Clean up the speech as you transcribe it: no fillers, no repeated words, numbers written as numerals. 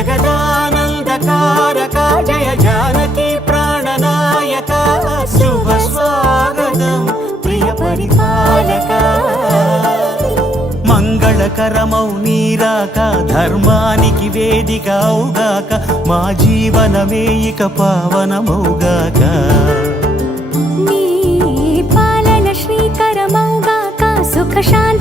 జగదానందకారక జయ జానకి ప్రాణనాయక శుభ స్వాగతం ప్రియ పరిపాలక మంగళకరమౌ నీరాక ధర్మానికి వేదిక అవుగాక మా జీవనమే ఇక పావనమౌగాక నీ పాలన శ్రీకరమౌగాక సుఖ శాంతి